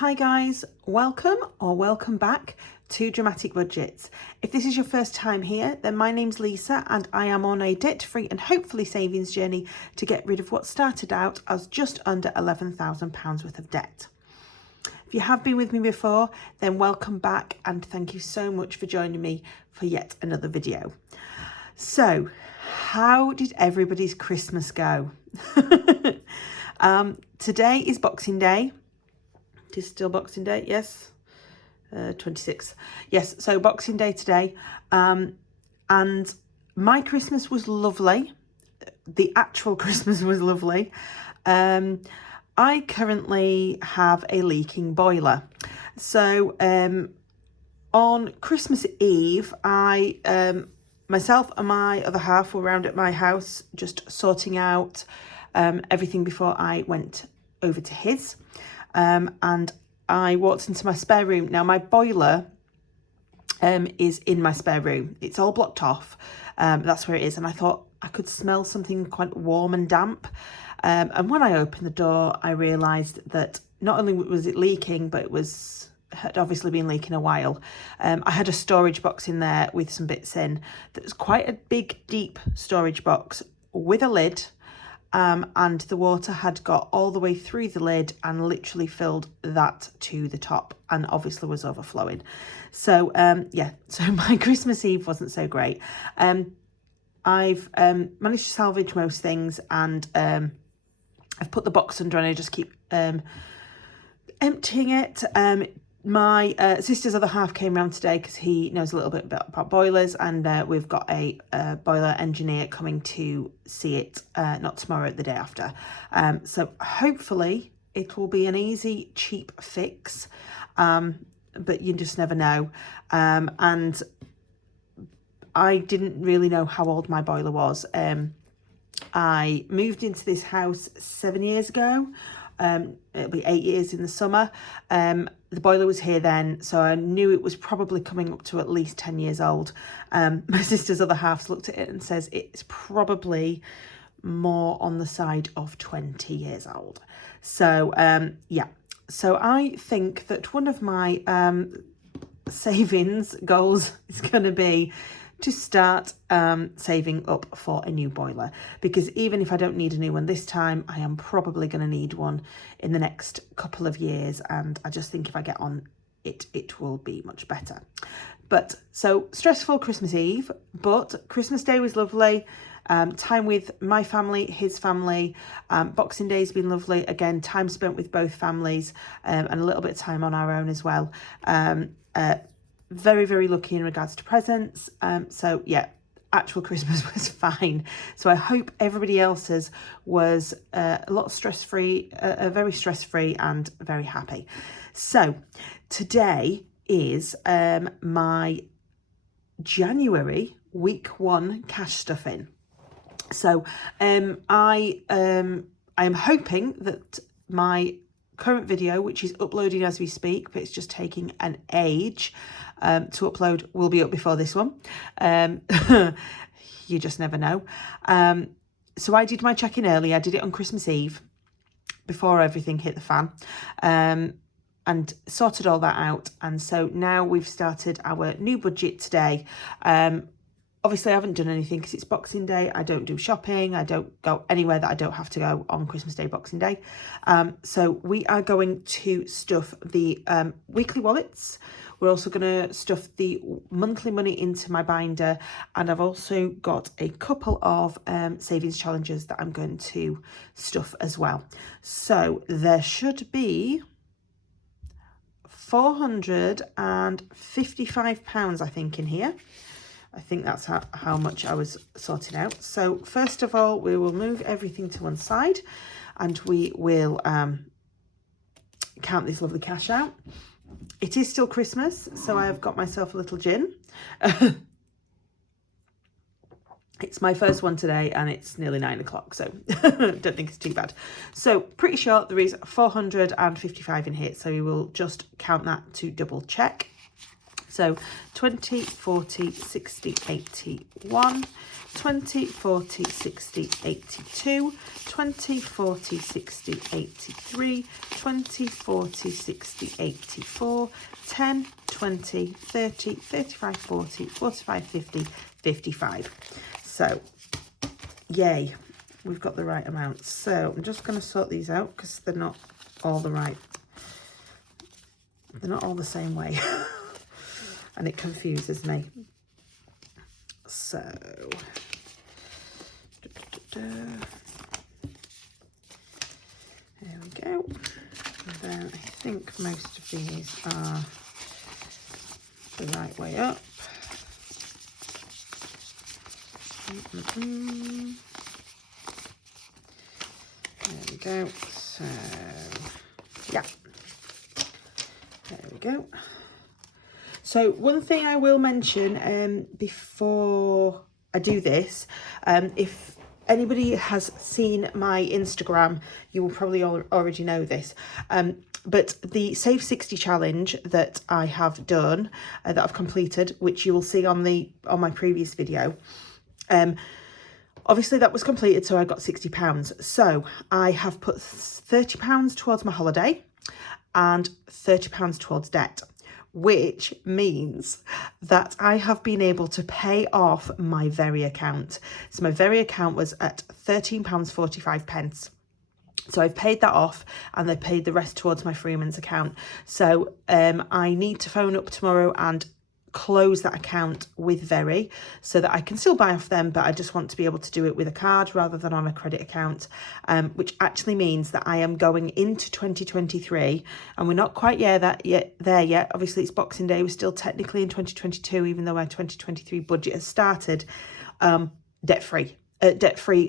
Hi guys, welcome back to Dramatic Budgets. If this is your first time here, then my name's Lisa and I am on a debt-free and hopefully savings journey to get rid of what started out as just under £11,000 worth of debt. If you have been with me before, then welcome back and thank you so much for joining me for yet another video. So, how did everybody's Christmas go? Today is Boxing Day. It is still Boxing Day, yes. 26th. Yes, so Boxing Day today. And my Christmas was lovely. The actual Christmas was lovely. I currently have a leaking boiler. So on Christmas Eve, myself and my other half were around at my house just sorting out everything before I went over to his. And I walked into my spare room. Now, my boiler is in my spare room. It's all blocked off. That's where it is. And I thought I could smell something quite warm and damp. And when I opened the door, I realised that not only was it leaking, but it had obviously been leaking a while. I had a storage box in there with some bits in. That was quite a big, deep storage box with a lid. And the water had got all the way through the lid and literally filled that to the top and obviously was overflowing. So, so my Christmas Eve wasn't so great. I've managed to salvage most things and I've put the box under and I just keep emptying it. My sister's other half came round today because he knows a little bit about boilers, and we've got a boiler engineer coming to see it, not tomorrow, the day after. So hopefully it will be an easy, cheap fix, but you just never know. And I didn't really know how old my boiler was. I moved into this house 7 years ago. It'll be 8 years in the summer. The boiler was here then, so I knew it was probably coming up to at least 10 years old. My sister's other half looked at it and says it's probably more on the side of 20 years old. So, So I think that one of my savings goals is going to be to start saving up for a new boiler, because even if I don't need a new one this time, I am probably going to need one in the next couple of years, and I just think if I get on it, it will be much better. But so stressful Christmas Eve, but Christmas Day was lovely. Time with my family, his family. Boxing Day's been lovely. Again, time spent with both families, and a little bit of time on our own as well. Very, very lucky in regards to presents. So yeah, actual Christmas was fine. So I hope everybody else's was a lot stress-free, very stress-free and very happy. So today is my January week 1 cash stuffing. So I am hoping that my current video, which is uploading as we speak, but it's just taking an age to upload, will be up before this one. You just never know. So I did my check-in early. I did it on Christmas Eve before everything hit the fan, and sorted all that out. And so now we've started our new budget today. Obviously, I haven't done anything because it's Boxing Day. I don't do shopping. I don't go anywhere that I don't have to go on Christmas Day, Boxing Day. So we are going to stuff the weekly wallets. We're also going to stuff the monthly money into my binder. And I've also got a couple of savings challenges that I'm going to stuff as well. So there should be £455, I think, in here. I think that's how much I was sorting out. So first of all, we will move everything to one side and we will count this lovely cash out. It is still Christmas, so I have got myself a little gin. It's my first one today and it's nearly 9 o'clock, so don't think it's too bad. So pretty sure there is 455 in here, so we will just count that to double check. So 20, 40, 60, 81, 20, 40, 60, 82, 20, 40, 60, 83, 20, 40, 60, 84, 10, 20, 30, 35, 40, 45, 50, 55. So, yay, we've got the right amount. So I'm just going to sort these out because they're not all the right. They're not all the same way. And it confuses me. So, there we go. And then I think most of these are the right way up. There we go. So, yeah. There we go. So one thing I will mention before I do this, if anybody has seen my Instagram, you will probably already know this. But the Save 60 challenge that I have done, that I've completed, which you will see on my previous video, obviously that was completed, so I got £60. So I have put £30 towards my holiday and £30 towards debt, which means that I have been able to pay off my Very account. So my Very account was at £13.45. So I've paid that off and I paid the rest towards my Freeman's account. So I need to phone up tomorrow and close that account with Very so that I can still buy off them, but I just want to be able to do it with a card rather than on a credit account, which actually means that I am going into 2023, and we're not quite there yet. Obviously it's Boxing Day, we're still technically in 2022, even though my 2023 budget has started, debt free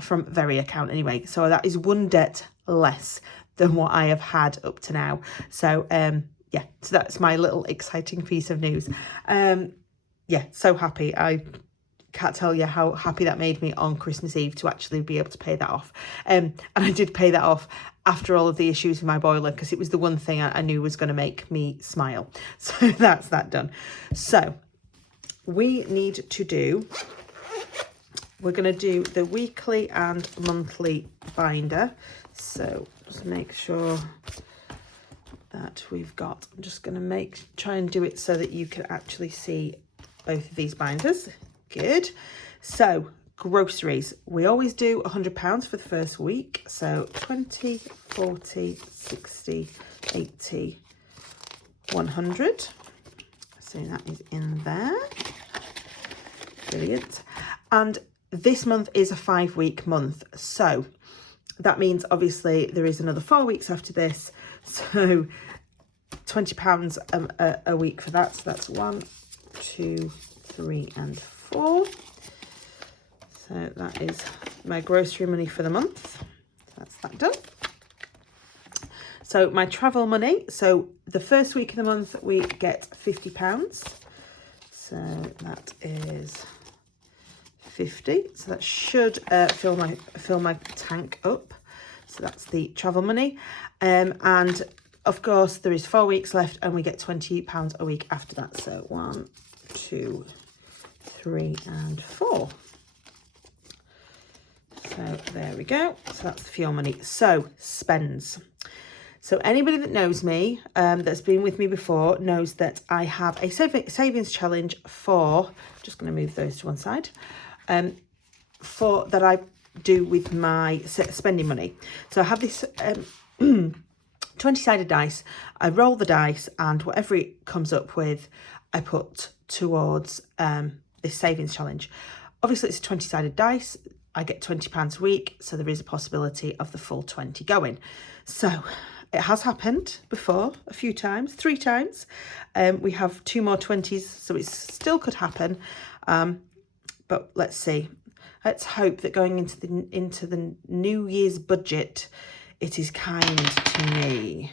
from Very account anyway. So that is one debt less than what I have had up to now. So yeah, so that's my little exciting piece of news. Yeah, so happy. I can't tell you how happy that made me on Christmas Eve to actually be able to pay that off. And I did pay that off after all of the issues with my boiler, because it was the one thing I knew was going to make me smile. So that's that done. So we need to do, we're going to do the weekly and monthly binder. So just make sure that we've got, I'm just going to try and do it so that you can actually see both of these binders. Good. So groceries, we always do £100 for the first week. So 20, 40, 60, 80, 100. So that is in there. Brilliant. And this month is a 5-week month. So that means obviously there is another 4 weeks after this. So £20 a week for that. So that's 1, 2, 3 and 4. So that is my grocery money for the month. That's that done. So my travel money. So the first week of the month we get £50. So that is 50. So that should fill my tank up. So that's the travel money. And of course there is 4 weeks left and we get £20 a week after that. So 1, 2, 3 and 4. So there we go. So that's the fuel money. So spends. So anybody that knows me, that's been with me before, knows that I have a savings challenge for, just going to move those to one side, for that I do with my spending money. So I have this 20-sided dice. I roll the dice and whatever it comes up with, I put towards this savings challenge. Obviously it's a 20-sided dice. I get £20 a week, so there is a possibility of the full 20 going. So it has happened before a few times, 3 times. We have 2 more 20s, so it still could happen. But let's see. Let's hope that going into the New Year's budget, it is kind to me.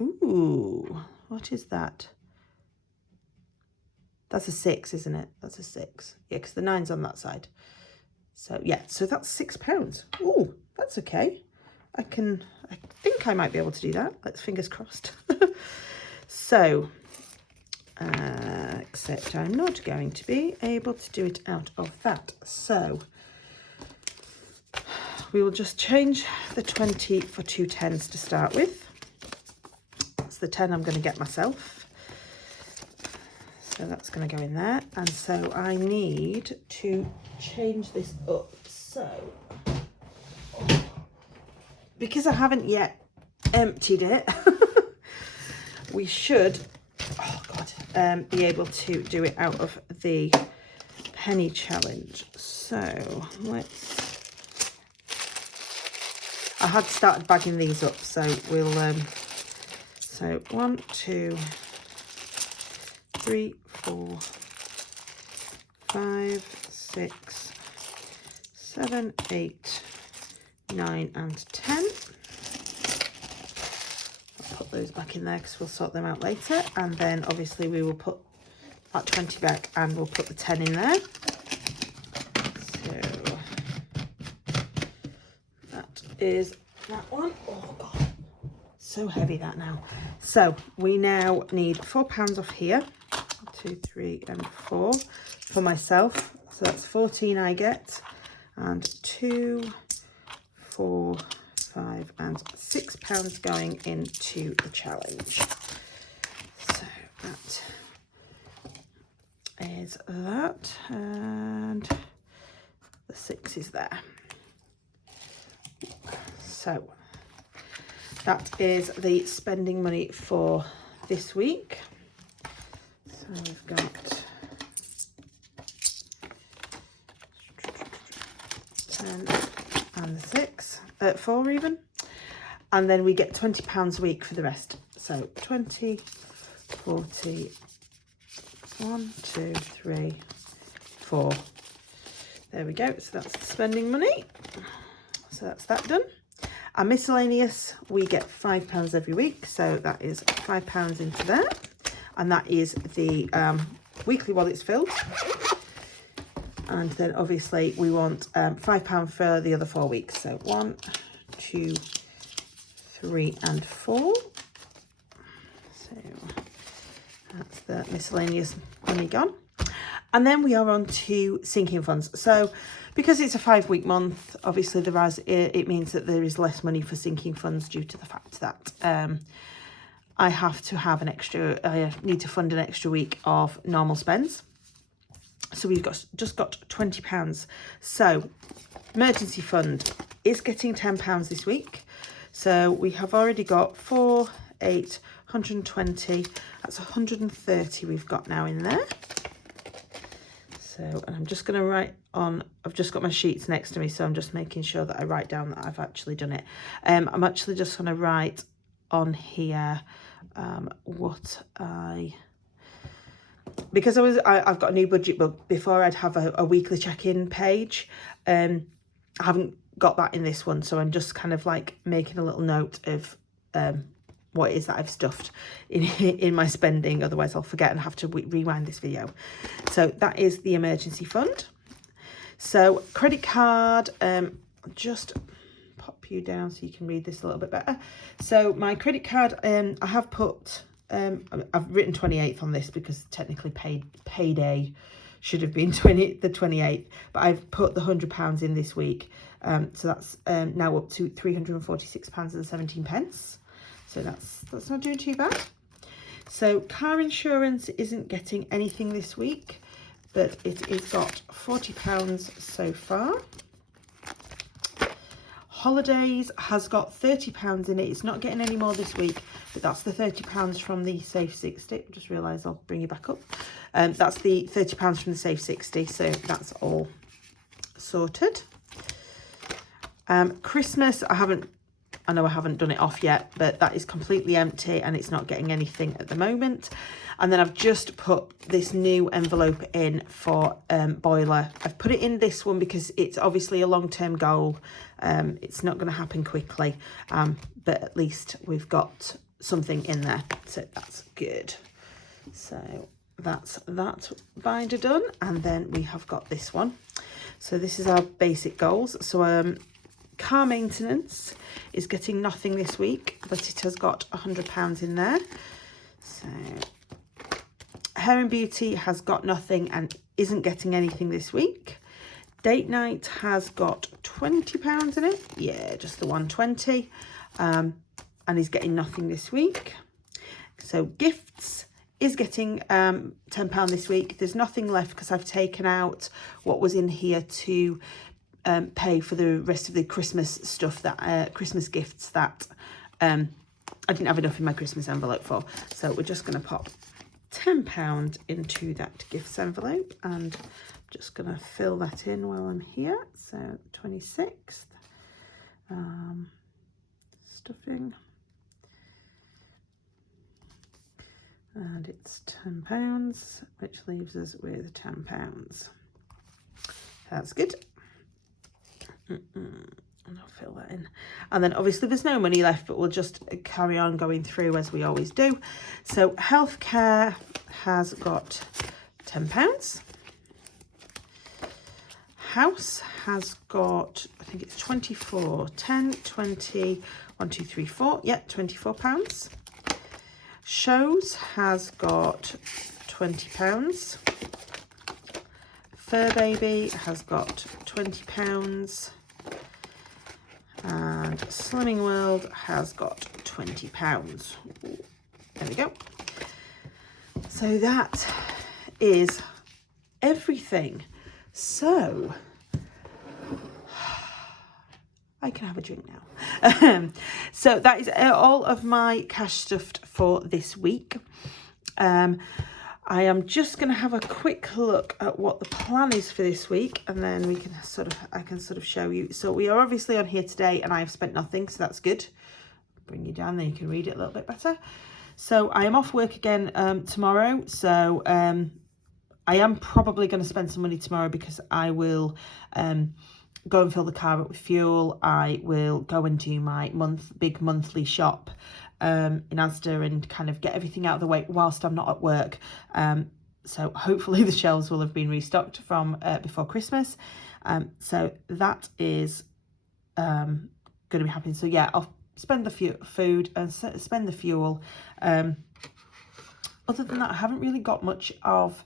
Ooh, what is that? That's a 6, isn't it? That's a 6. Yeah, because the 9's on that side. So yeah, so that's £6. Ooh, that's okay. I think I might be able to do that. Let's fingers crossed. So except I'm not going to be able to do it out of that. So we will just change the 20 for 2 10s to start with. That's the 10 I'm going to get myself. So that's going to go in there. And so I need to change this up. So because I haven't yet emptied it, we should, oh God, be able to do it out of the penny challenge. So I had started bagging these up, so we'll, so 1, 2, 3, 4, 5, 6, 7, 8, 9 and 10. I'll put those back in there because we'll sort them out later, and then obviously we will put that 20 back and we'll put the 10 in there. So that is that one. Oh God, so heavy that now. So we now need £4 off here. 2, 3 and 4 for myself, so that's 14 I get, and 2, 4, 5 and £6 going into the challenge. So that is that, and the 6 is there. So that is the spending money for this week. So we've got 10 and the 6, 4 even, and then we get £20 a week for the rest. So 20, 40, 1, 2, 3, 4. There we go. So that's the spending money. So that's that done. And miscellaneous, we get £5 every week. So that is £5 into there. And that is the weekly wallets filled. And then obviously we want £5 for the other 4 weeks. So 1, 2, 3 and 4. So that's the miscellaneous money gone. And then we are on to sinking funds. So because it's a 5-week month, obviously it means that there is less money for sinking funds due to the fact that I have to have I need to fund an extra week of normal spends. So we've just got £20. So emergency fund is getting £10 this week. So we have already got 4, 8, 120. That's 130 we've got now in there. So, and I'm just going to write on, I've just got my sheets next to me, so I'm just making sure that I write down that I've actually done it. I'm actually just going to write on here what because I've got a new budget book. Before I'd have a weekly check-in page. I haven't got that in this one, so I'm just kind of like making a little note of what it is that I've stuffed in my spending, otherwise I'll forget and have to rewind this video. So that is the emergency fund. So credit card, just pop you down so you can read this a little bit better. So my credit card, I have put, I've written 28th on this because technically payday should have been the 28th, but I've put the £100 in this week. So that's now up to £346.17. So that's not doing too bad. So car insurance isn't getting anything this week, but it is got £40 so far. Holidays has got £30 in it. It's not getting any more this week, but that's the £30 from the Safe 60. I just realised I'll bring you back up. That's the £30 from the Safe 60, so that's all sorted. Christmas, I know I haven't done it off yet, but that is completely empty and it's not getting anything at the moment. And then I've just put this new envelope in for boiler. I've put it in this one because it's obviously a long-term goal. It's not going to happen quickly, but at least we've got something in there, so that's good. So that's that binder done, and then we have got this one. So this is our basic goals. So car maintenance is getting nothing this week, but it has got £100 in there. So Hair and Beauty has got nothing and isn't getting anything this week. Date Night has got £20 in it. Yeah, just the 120. And is getting nothing this week. So Gifts is getting £10 this week. There's nothing left because I've taken out what was in here to pay for the rest of the Christmas stuff, that Christmas gifts that I didn't have enough in my Christmas envelope for. So we're just going to pop £10 into that gifts envelope, and I'm just going to fill that in while I'm here. So 26th, stuffing, and it's £10, which leaves us with £10. That's good. And I'll fill that in, and then obviously there's no money left, but we'll just carry on going through as we always do. So healthcare has got £10. House has got, I think it's 24, 10, 20, 1, 2, 3, 4, yeah, £24. Shows has got £20. Fur Baby has got £20. And Slimming World has got £20. There we go. So that is everything. So I can have a drink now. So that is all of my cash stuffed for this week. I am just going to have a quick look at what the plan is for this week, and then we can I can show you. So we are obviously on here today, and I have spent nothing, so that's good. Bring you down, then you can read it a little bit better. So I am off work again tomorrow. So I am probably going to spend some money tomorrow, because I will go and fill the car up with fuel. I will go and do my big monthly shop in Asda and kind of get everything out of the way whilst I'm not at work. So hopefully the shelves will have been restocked from before Christmas. So that is going to be happening. So yeah, I'll spend the food and spend the fuel. Other than that, I haven't really got much of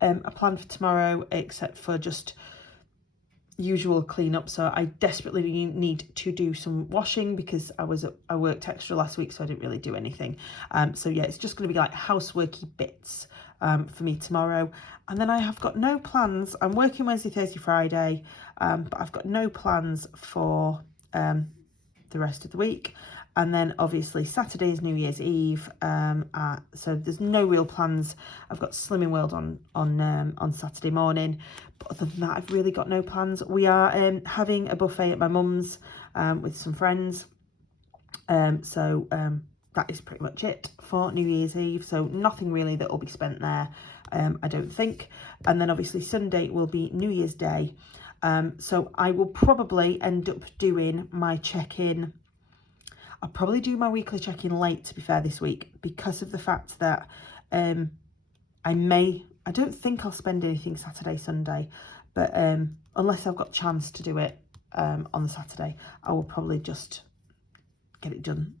a plan for tomorrow, except for just usual cleanup. So I desperately need to do some washing, because I worked extra last week, so I didn't really do anything. So yeah, it's just going to be like houseworky bits for me tomorrow. And then I have got no plans. I'm working Wednesday, Thursday, Friday, but I've got no plans for the rest of the week. And then obviously Saturday is New Year's Eve, so there's no real plans. I've got Slimming World on Saturday morning, but other than that, I've really got no plans. We are having a buffet at my mum's with some friends, so that is pretty much it for New Year's Eve. So nothing really that will be spent there, I don't think. And then obviously Sunday will be New Year's Day, so I will probably end up doing my check-in. I'll probably do my weekly check-in late, to be fair, this week, because of the fact that I don't think I'll spend anything Saturday, Sunday, but unless I've got a chance to do it on the Saturday, I will probably just get it done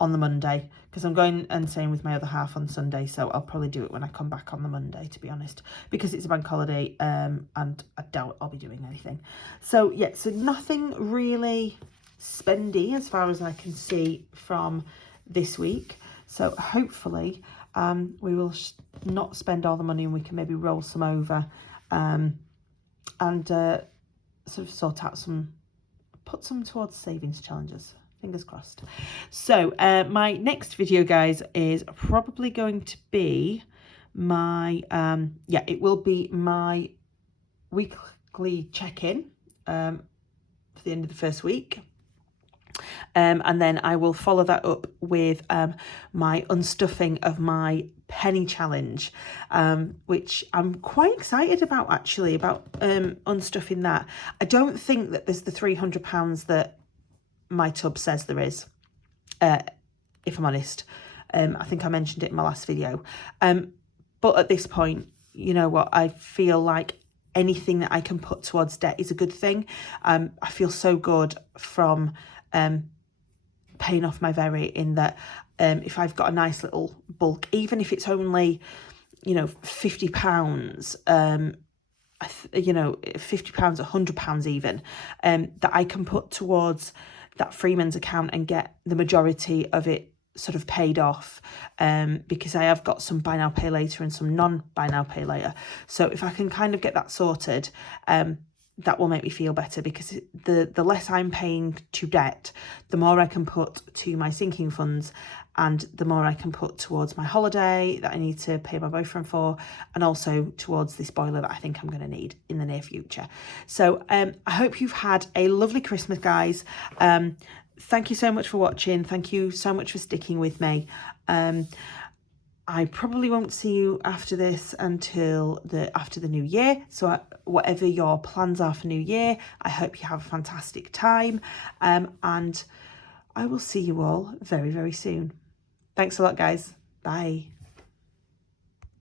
on the Monday, because I'm going and staying with my other half on Sunday, so I'll probably do it when I come back on the Monday, to be honest, because it's a bank holiday, and I doubt I'll be doing anything. So yeah, so nothing really spendy as far as I can see from this week. So hopefully we will not spend all the money, and we can maybe roll some over and sort of sort out put some towards savings challenges. Fingers crossed. So my next video, guys, is probably going to be my it will be my weekly check-in for the end of the first week. And then I will follow that up with my unstuffing of my penny challenge, which I'm quite excited about, actually, about unstuffing that. I don't think that there's the £300 that my tub says there is, if I'm honest. I think I mentioned it in my last video. But at this point, you know what, I feel like anything that I can put towards debt is a good thing. I feel so good from paying off my very, in that if I've got a nice little bulk, even if it's only you know, £50, you know, £50, £100 even, that I can put towards that Freeman's account and get the majority of it sort of paid off, because I have got some buy now pay later and some non buy now pay later. So if I can kind of get that sorted, that will make me feel better, because the less I'm paying to debt, the more I can put to my sinking funds, and the more I can put towards my holiday that I need to pay my boyfriend for, and also towards this boiler that I think I'm going to need in the near future. So I hope you've had a lovely Christmas, guys. Thank you so much for watching. Thank you so much for sticking with me. I probably won't see you after this until after the new year. So whatever your plans are for New Year, I hope you have a fantastic time. And I will see you all very, very soon. Thanks a lot, guys. Bye.